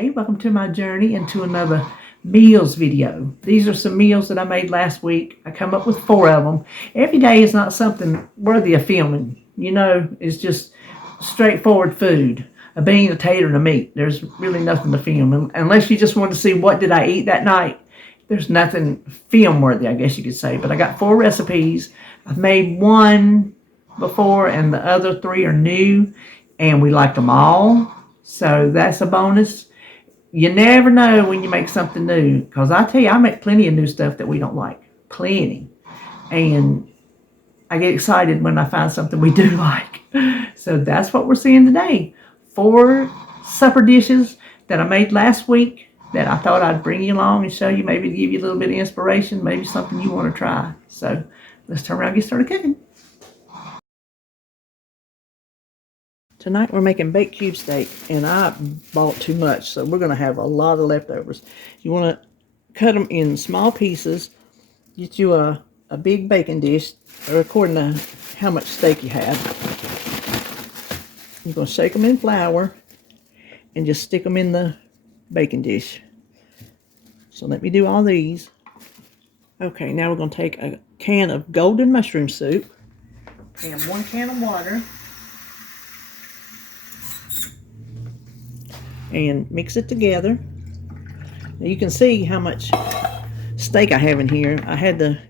Hey, welcome to my journey into another meals video. These are some meals that I made last week. I come up with 4 of them. Every day is not something worthy of filming. You know, it's just straightforward food. A bean, a tater, and a meat. There's really nothing to film. Unless you just want to see what did I eat that night, there's nothing film worthy, I guess you could say. But I got 4 recipes. I've made one before and the other 3 are new. And we like them all. So that's a bonus. You never know when you make something new, because I tell you, I make plenty of new stuff that we don't like. Plenty. And I get excited when I find something we do like. So that's what we're seeing today. 4 supper dishes that I made last week that I thought I'd bring you along and show you, maybe to give you a little bit of inspiration, maybe something you want to try. So let's turn around and get started cooking. Tonight we're making baked cube steak, and I bought too much, so we're going to have a lot of leftovers. You want to cut them in small pieces. Get you a big baking dish, or according to how much steak you have. You're going to shake them in flour and just stick them in the baking dish. So let me do all these. Okay, now we're going to take a can of golden mushroom soup and 1 can of water. And mix it together. Now you can see how much steak I have in here. I had to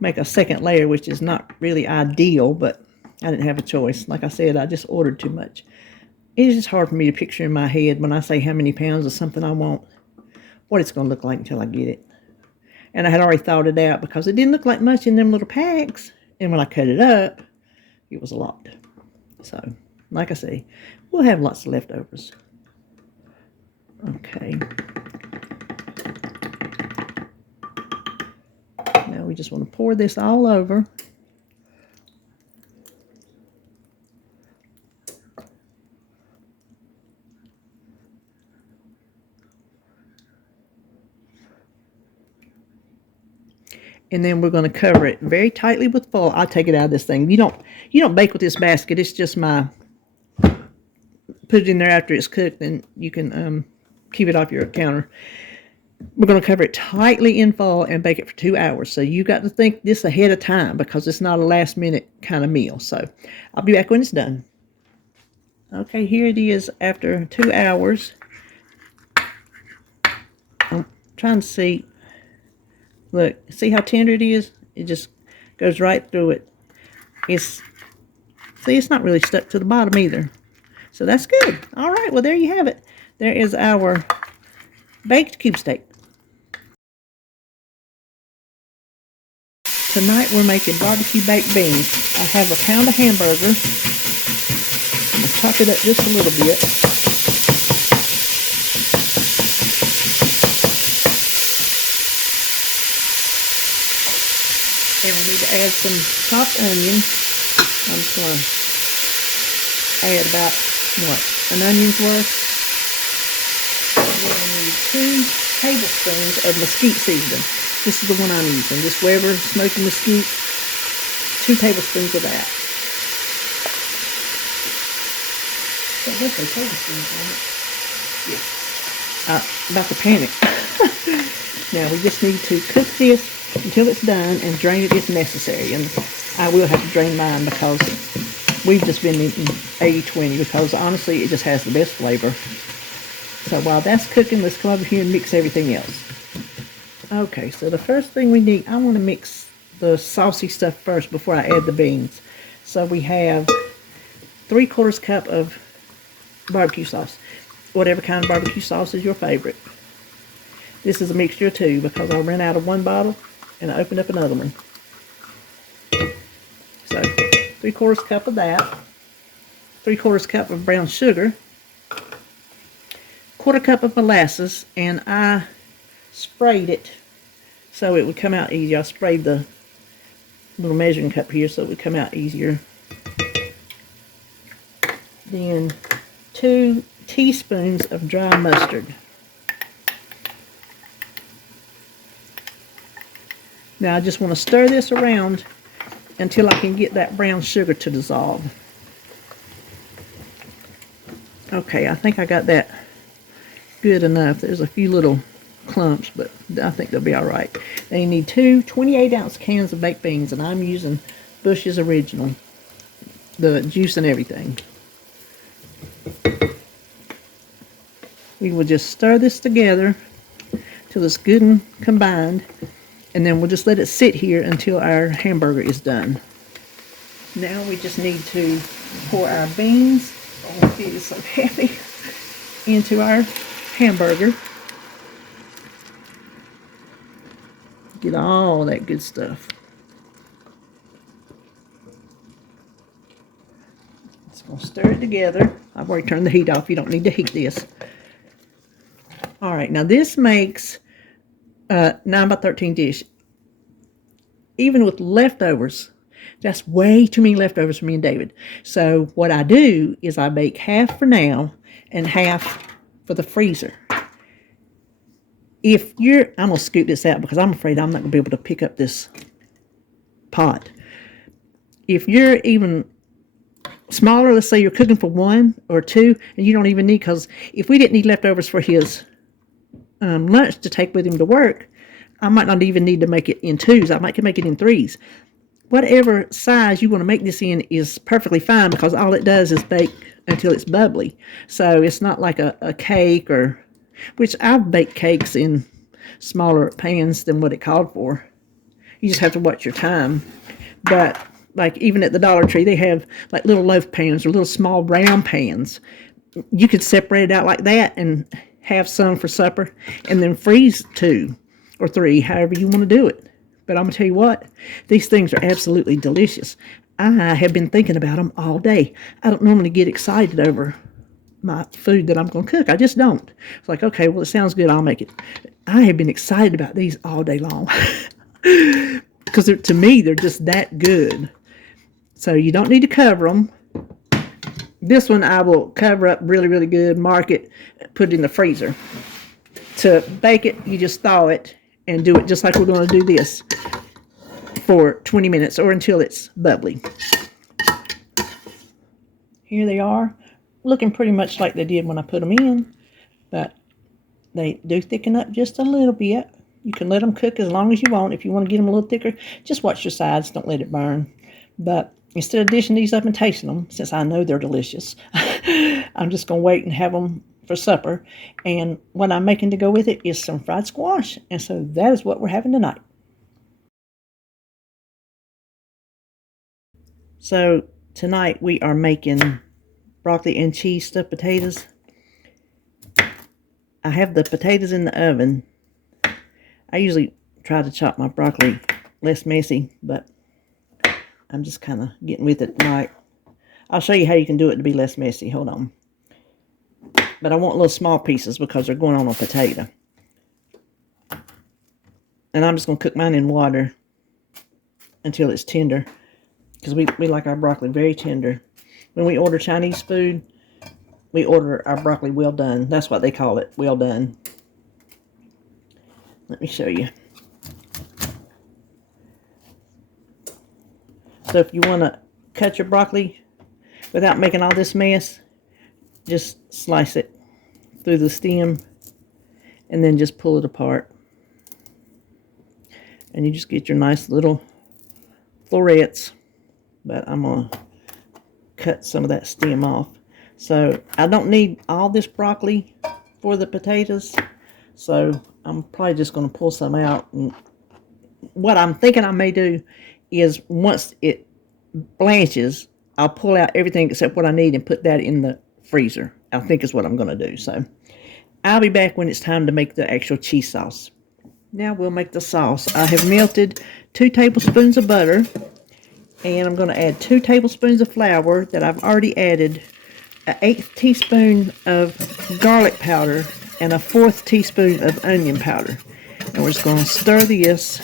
make a second layer, which is not really ideal, but I didn't have a choice. Like I said, I just ordered too much. It's just hard for me to picture in my head when I say how many pounds of something I want, what it's going to look like until I get it. And I had already thought it out because it didn't look like much in them little packs. And when I cut it up, it was a lot. So, like I say, we'll have lots of leftovers. Okay. Now we just want to pour this all over. And then we're going to cover it very tightly with foil. I'll take it out of this thing. You don't bake with this basket. It's just my put it in there after it's cooked, and you can keep it off your counter. We're going to cover it tightly in foil and bake it for 2 hours. So you got to think this ahead of time because it's not a last minute kind of meal. So I'll be back when it's done. Okay, here it is after 2 hours. I'm trying to see. Look, see how tender it is? It just goes right through it. See, it's not really stuck to the bottom either. So that's good. All right, well, there you have it. There is our baked cube steak. Tonight we're making BBQ baked beans. I have a pound of hamburger. I'll chop it up just a little bit. And we need to add some chopped onion. I'm just going to add about, an onion's worth. And then we need 2 tablespoons of mesquite seasoning. This is the one I'm using. This Weber Smoky Mesquite. 2 tablespoons of that. So that's a tablespoon, right? Yeah. About to panic. Now we just need to cook this until it's done and drain it if necessary. And I will have to drain mine because we've just been eating 80-20 because honestly it just has the best flavor. So while that's cooking, let's come over here and mix everything else. Okay, so the first thing we need, I want to mix the saucy stuff first before I add the beans. So we have 3/4 cup of barbecue sauce. Whatever kind of barbecue sauce is your favorite. This is a mixture of 2 because I ran out of 1 bottle and I opened up another one. So 3/4 cup of that. 3/4 cup of brown sugar. 1/4 cup of molasses, and I sprayed it so it would come out easier. I sprayed the little measuring cup here so it would come out easier. Then 2 teaspoons of dry mustard. Now I just want to stir this around until I can get that brown sugar to dissolve. Okay, I think I got that good enough. There's a few little clumps, but I think they'll be all right. Then you need 2 28-ounce cans of baked beans, and I'm using Bush's Original, the juice and everything. We will just stir this together till it's good and combined, and then we'll just let it sit here until our hamburger is done. Now we just need to pour our beans, oh, it is so heavy, into our hamburger. Get all that good stuff. Just gonna stir it together. I've already turned the heat off. You don't need to heat this. All right, now this makes a 9 by 13 dish. Even with leftovers, that's way too many leftovers for me and David. So what I do is I bake half for now and half for the freezer. I'm going to scoop this out because I'm afraid I'm not going to be able to pick up this pot. If you're even smaller, let's say you're cooking for 1 or 2, and you don't even need, because if we didn't need leftovers for his lunch to take with him to work, I might not even need to make it in 2s. I might make it in 3s. Whatever size you want to make this in is perfectly fine, because all it does is bake until it's bubbly. So it's not like a cake, or which I've baked cakes in smaller pans than what it called for. You just have to watch your time. But like even at the Dollar Tree, they have like little loaf pans or little small round pans. You could separate it out like that and have some for supper, and then freeze 2 or 3, however you want to do it. But I'm going to tell you what, these things are absolutely delicious. I have been thinking about them all day. I don't normally get excited over my food that I'm going to cook. I just don't. It's like, okay, well, it sounds good, I'll make it. I have been excited about these all day long. Because to me, they're just that good. So you don't need to cover them. This one I will cover up really, really good, mark it, put it in the freezer. To bake it, you just thaw it and do it just like we're going to do this for 20 minutes or until it's bubbly. Here they are, looking pretty much like they did when I put them in, but they do thicken up just a little bit. You can let them cook as long as you want. If you want to get them a little thicker, just watch your sides, don't let it burn. But instead of dishing these up and tasting them, since I know they're delicious, I'm just going to wait and have them for supper. And what I'm making to go with it is some fried squash. And so that is what we're having tonight. So tonight we are making broccoli and cheese stuffed potatoes. I have the potatoes in the oven. I usually try to chop my broccoli less messy, but I'm just kind of getting with it tonight. I'll show you how you can do it to be less messy. Hold on. But I want little small pieces because they're going on a potato. And I'm just going to cook mine in water until it's tender, because we like our broccoli very tender. When we order Chinese food, we order our broccoli well done. That's what they call it, well done. Let me show you. So if you want to cut your broccoli without making all this mess, just slice it through the stem and then just pull it apart. And you just get your nice little florets. But I'm going to cut some of that stem off. So I don't need all this broccoli for the potatoes. So I'm probably just going to pull some out. And what I'm thinking I may do is once it blanches, I'll pull out everything except what I need and put that in the freezer. I think is what I'm going to do. So I'll be back when it's time to make the actual cheese sauce. Now we'll make the sauce. I have melted 2 tablespoons of butter, and I'm going to add 2 tablespoons of flour that I've already added, an 1/8 teaspoon of garlic powder, and a 1/4 teaspoon of onion powder. And we're just going to stir this,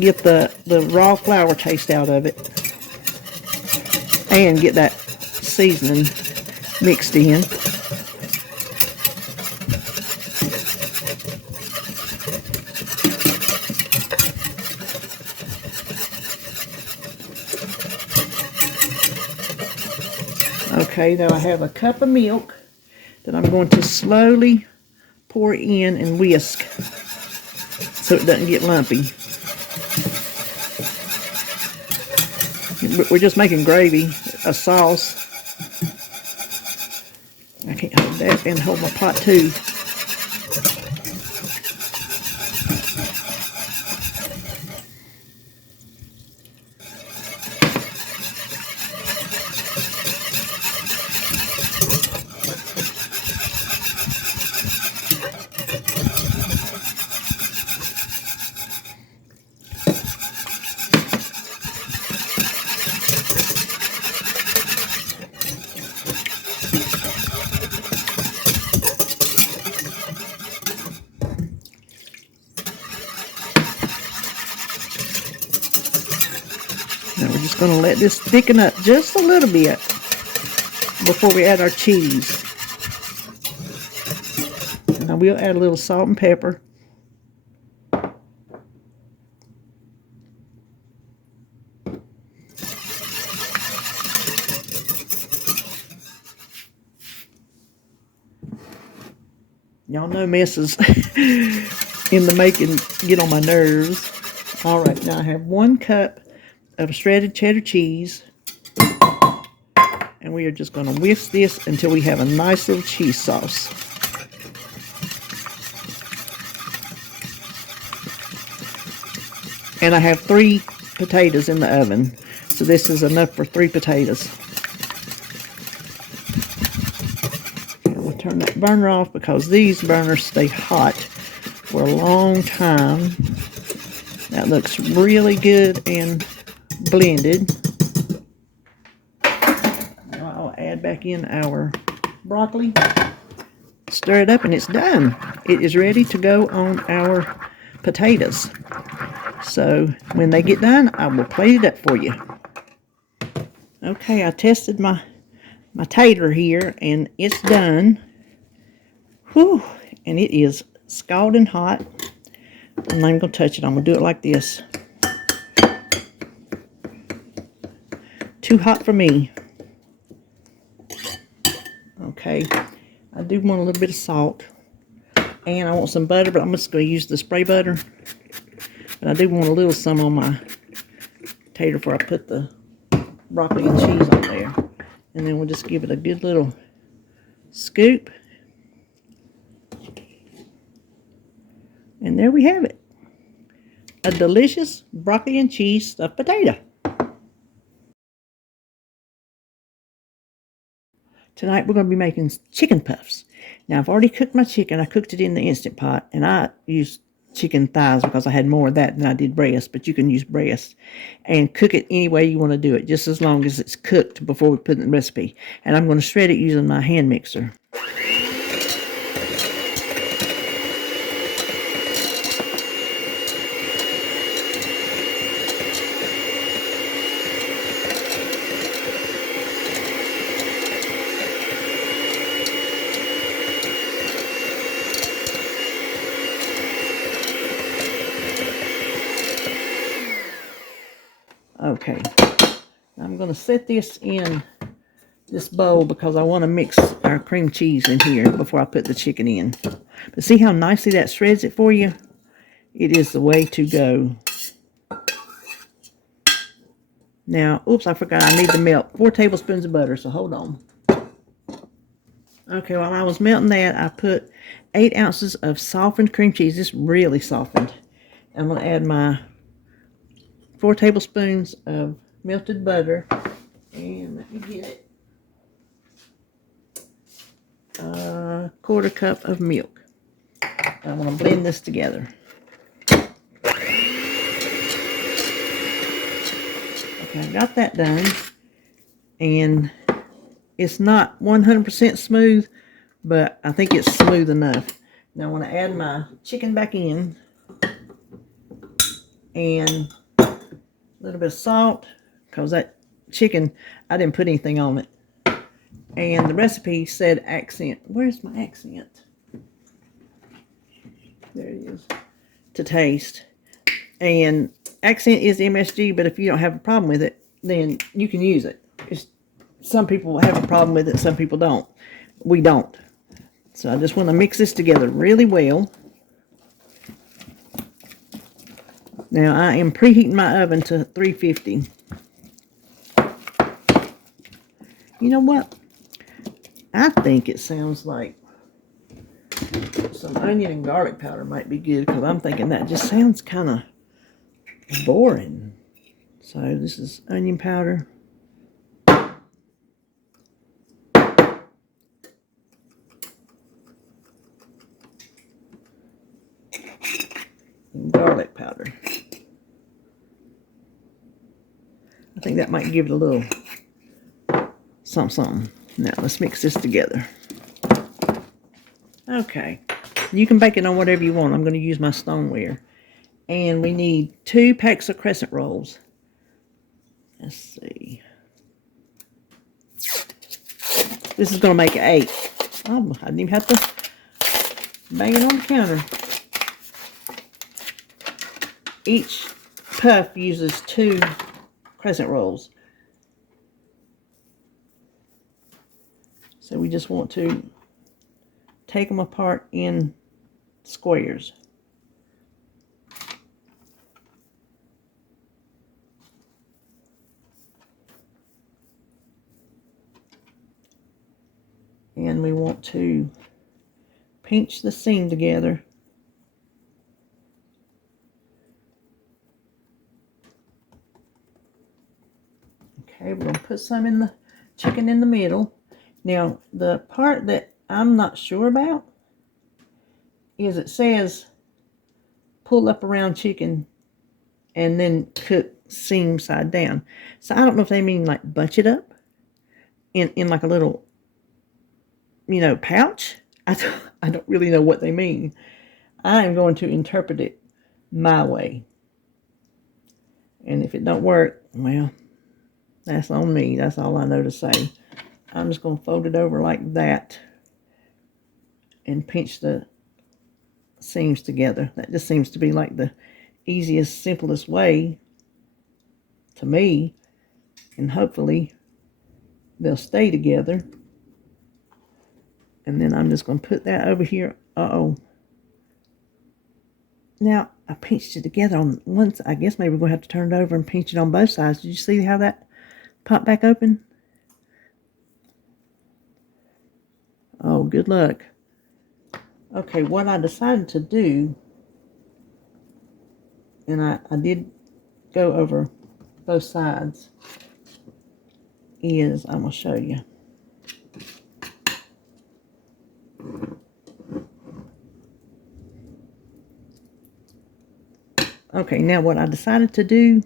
get the raw flour taste out of it, and get that seasoning mixed in. Okay, now I have a cup of milk that I'm going to slowly pour in and whisk so it doesn't get lumpy. We're just making gravy, a sauce. I can't hold that and hold my pot too. Now we're just going to let this thicken up just a little bit before we add our cheese. And I will add a little salt and pepper. Y'all know messes in the making get on my nerves. All right, now I have 1 cup of shredded cheddar cheese. And we are just going to whisk this until we have a nice little cheese sauce. And I have 3 potatoes in the oven. So this is enough for 3 potatoes. We'll turn that burner off because these burners stay hot for a long time. That looks really good and blended. Now I'll add back in our broccoli. Stir it up and it's done. It is ready to go on our potatoes. So when they get done, I will plate it up for you. Okay, I tested my tater here and it's done. Whew, and it is scalding hot. I'm not even going to touch it. I'm going to do it like this. Too hot for me. Okay, I do want a little bit of salt. And I want some butter, but I'm just going to use the spray butter. But I do want a little some on my tater before I put the broccoli and cheese on there. And then we'll just give it a good little scoop. And there we have it. A delicious broccoli and cheese stuffed potato. Tonight we're going to be making chicken puffs. Now I've already cooked my chicken. I cooked it in the Instant Pot. And I used chicken thighs because I had more of that than I did breast. But you can use breast. And cook it any way you want to do it. Just as long as it's cooked before we put it in the recipe. And I'm going to shred it using my hand mixer. Okay, I'm going to set this in this bowl because I want to mix our cream cheese in here before I put the chicken in. But see how nicely that shreds it for you? It is the way to go. Now, oops, I forgot I need to melt 4 tablespoons of butter, so hold on. Okay, while I was melting that, I put 8 ounces of softened cream cheese. It's really softened. I'm going to add my 4 tablespoons of melted butter, and let me get it, a 1/4 cup of milk. I want to blend this together. Okay, I got that done, and it's not 100% smooth, but I think it's smooth enough. Now I want to add my chicken back in, and a little bit of salt, because that chicken, I didn't put anything on it. And the recipe said accent. Where's my accent? There it is. To taste. And accent is MSG, but if you don't have a problem with it, then you can use it. Some people have a problem with it, some people don't. We don't. So I just want to mix this together really well. Now I am preheating my oven to 350. You know what? I think it sounds like some onion and garlic powder might be good, because I'm thinking that just sounds kind of boring. So this is onion powder. And garlic powder. I think that might give it a little something. Now let's mix this together. Okay. You can bake it on whatever you want. I'm going to use my stoneware. And we need 2 packs of crescent rolls. Let's see. This is going to make 8. Oh, I didn't even have to bang it on the counter. Each puff uses 2 crescent rolls. So we just want to take them apart in squares. And we want to pinch the seam together. Okay, we're going to put some in the chicken in the middle. Now, the part that I'm not sure about is it says pull up around chicken and then cook seam side down. So I don't know if they mean like bunch it up in like a little, you know, pouch. I don't really know what they mean. I am going to interpret it my way. And if it don't work, well, that's on me. That's all I know to say. I'm just going to fold it over like that and pinch the seams together. That just seems to be like the easiest, simplest way to me. And hopefully they'll stay together. And then I'm just going to put that over here. Uh-oh. Now, I pinched it together on one side. I guess maybe we're going to have to turn it over and pinch it on both sides. Did you see how that popped back open? Oh, good luck. Okay, what I decided to do, and I did go over both sides, is I'm going to show you. Okay, now what I decided to do,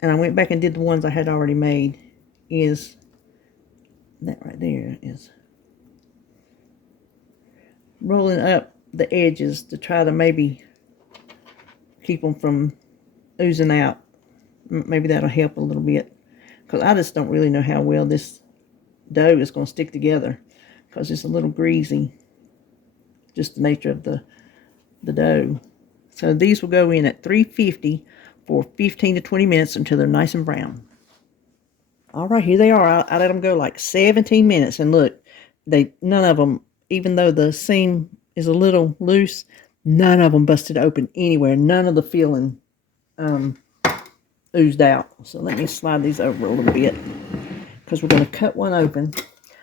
and I went back and did the ones I had already made, is that right there is rolling up the edges to try to maybe keep them from oozing out. Maybe that'll help a little bit, because I just don't really know how well this dough is going to stick together, because it's a little greasy, just the nature of the dough. So these will go in at 350 for 15 to 20 minutes until they're nice and brown. All right, here they are. I let them go like 17 minutes, and look, none of them, even though the seam is a little loose, none of them busted open anywhere. None of the filling oozed out. So let me slide these over a little bit, because we're going to cut one open.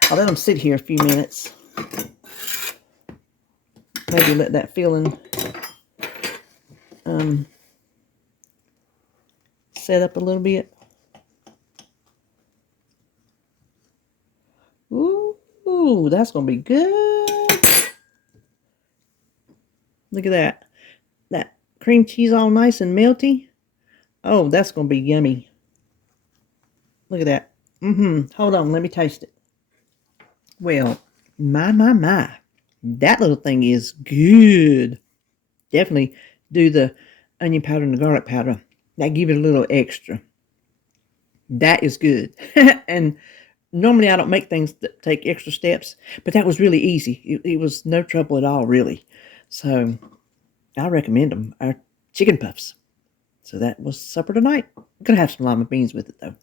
I'll let them sit here a few minutes. Maybe let that filling set up a little bit. Ooh, that's going to be good. Look at that. That cream cheese all nice and melty. Oh, that's going to be yummy. Look at that. Hold on, let me taste it. Well, my. That little thing is good. Definitely do the onion powder and the garlic powder. That give it a little extra. That is good. And normally I don't make things that take extra steps, but that was really easy. It was no trouble at all, really. So I recommend them. Our chicken puffs. So that was supper tonight. I'm going to have some lima beans with it, though.